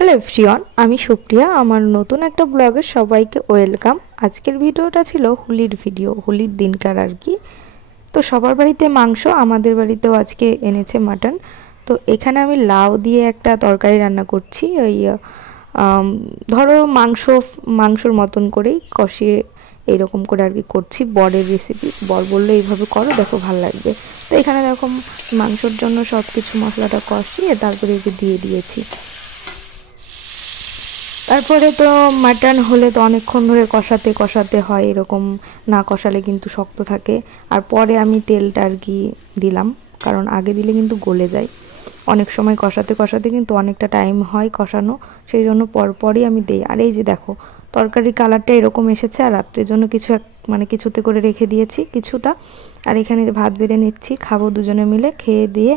Hello everyone, আমি সুপ্রিয়া, আমার নতুন একটা ব্লগে সবাইকে ওয়েলকাম। আজকের ভিডিওটা ছিল হোলির ভিডিও, হোলির দিনকার আর কি। তো সবার বাড়িতে মাংস, আমাদের বাড়িতেও আজকে এনেছে মাটন। তো এখানে আমি লাউ দিয়ে একটা তরকারি রান্না করছি, ওই ধরো মাংস, মাংসর মতন করেই কষিয়ে এইরকম করে আর কি করছি, বরের রেসিপি বর বলল, এইভাবে করো, দেখো ভালো লাগবে। তো এখানে দেখো মাংসর জন্য সব কিছু মশলাটা কষিয়ে তারপরে এই যে দিয়ে দিয়েছি। তারপরে তো মাটন হলে তো অনেকক্ষণ ধরে কষাতে কষাতে হয়, এরকম না কষালে কিন্তু শক্ত থাকে। আর পরে আমি তেলটা আর কি দিলাম, কারণ আগে দিলে কিন্তু গলে যায়। অনেক সময় কষাতে কষাতে কিন্তু অনেকটা টাইম হয় কষানো, সেই জন্য পরপরই আমি দিই। আর এই যে দেখো তরকারি কালারটা এরকম এসেছে, আর রাত্রের জন্য কিছু এক মানে কিছুতে করে রেখে দিয়েছি কিছুটা। আর এখানে ভাত বেড়ে নিচ্ছি, খাব দুজনে মিলে, খেয়ে দিয়ে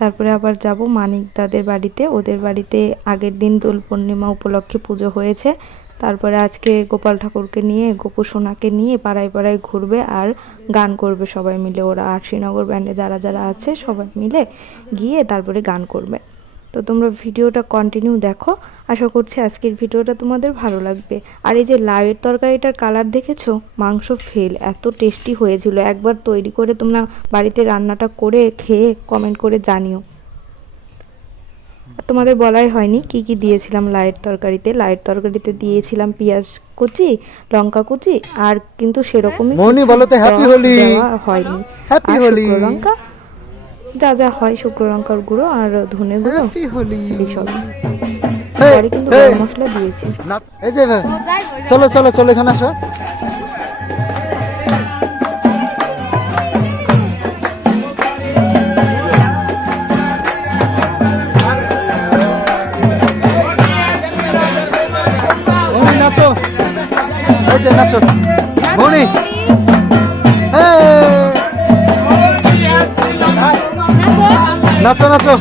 তারপরে আবার যাব মানিক দাদের বাড়িতে। ওদের বাড়িতে আগের দিন দোল পূর্ণিমা উপলক্ষে পুজো হয়েছে। তারপরে আজকে গোপাল ঠাকুরকে নিয়ে, গোপু সোনাকে নিয়ে পাড়ায় পাড়ায় ঘুরবে আর গান করবে সবাই মিলে। ওরা আর শ্রীনগর ব্যান্ডে যারা যারা আছে সবাই মিলে গিয়ে তারপরে গান করবে। তো তোমরা ভিডিওটা কন্টিনিউ দেখো। আশা করছি আজকের ভিডিওটা তোমাদের ভালো লাগবে। আর এই যে লাউয়ের তরকারিটার কালার দেখেছ? মাংস ফেল এত টেস্টি হয়েছিল। একবার তৈরি করে তোমরা বাড়িতে রান্নাটা করে খেয়ে কমেন্ট করে জানিও। তোমাদের বলাই হয়নি কি কি দিয়েছিলাম লাইয়ের তরকারিতে? লাইয়ের তরকারিতে দিয়েছিলাম পেঁয়াজ কুচি লঙ্কা কুচি আর কিন্তু সেরকমই মৌনি, কিছু বলো তো happy দেওয়া- হোলি। হয়নি। Happy হোলি। লঙ্কা যা যা হয় শুক্র লঙ্কার গুঁড়ো আর ধনে গুঁড়ো। এইসব পরে কিন্তু গরম মশলা দিয়েছি। এই যে চলো চলো চলো এখানে আসো। নাচো। এই যে নাচো। মৌনি নাচো নাচো।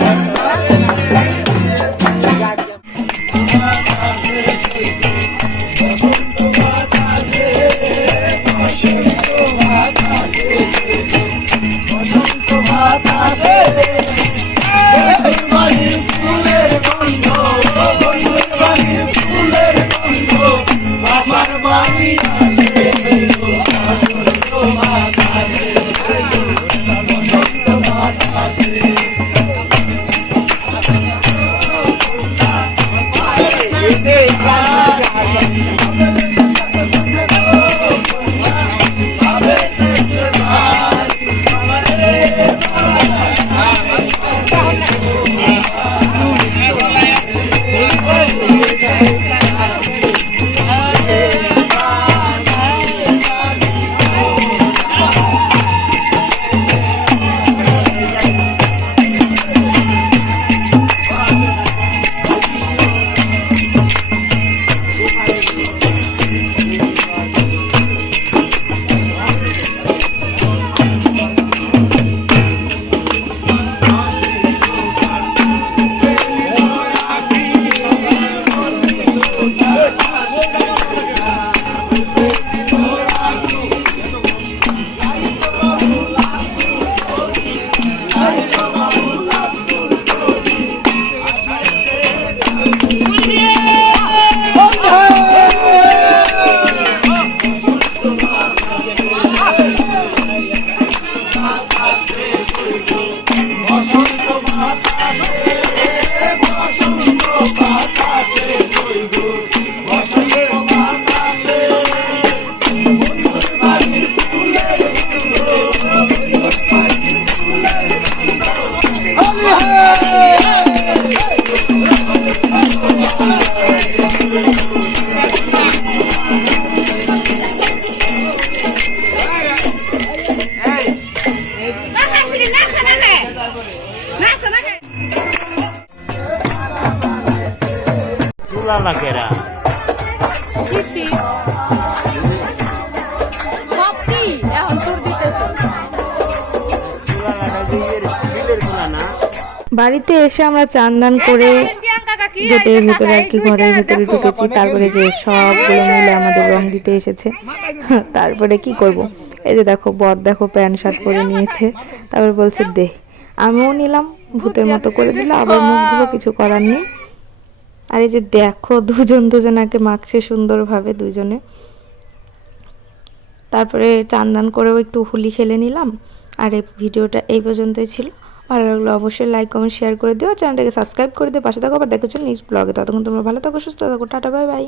Bye. তুলা না। বাড়িতে এসে আমরা চান দান করে গেটের ভেতরে আর কি ঘরের ভেতরে ঢুকেছি তারপরে যে সবগুলো মিলে আমাদের রং দিতে এসেছে। তারপরে কি করব? এই যে দেখো বর দেখো প্যান্ট শার্ট পরে নিয়েছে। তারপর বলছে দে। আমিও নিলাম ভূতের মতো করে দিল আবার মুখ ধুবো কিছু করার নেই। আর এই যে দেখো দুজন দুজন আগে মাখছে সুন্দরভাবে দুজনে। তারপরে চান্দান করেও একটু হোলি খেলে নিলাম। আর এই ভিডিওটা এই পর্যন্তই ছিল। ভালো লাগল অবশ্যই লাইক কমেন্ট শেয়ার করে দিও। চ্যানেলটাকে সাবস্ক্রাইব করে দিও। পাশে থাকো, আবার দেখো নেক্সট ব্লগে ততক্ষণ তোমরা ভালো থাকো, সুস্থ থাকো। Tata bye bye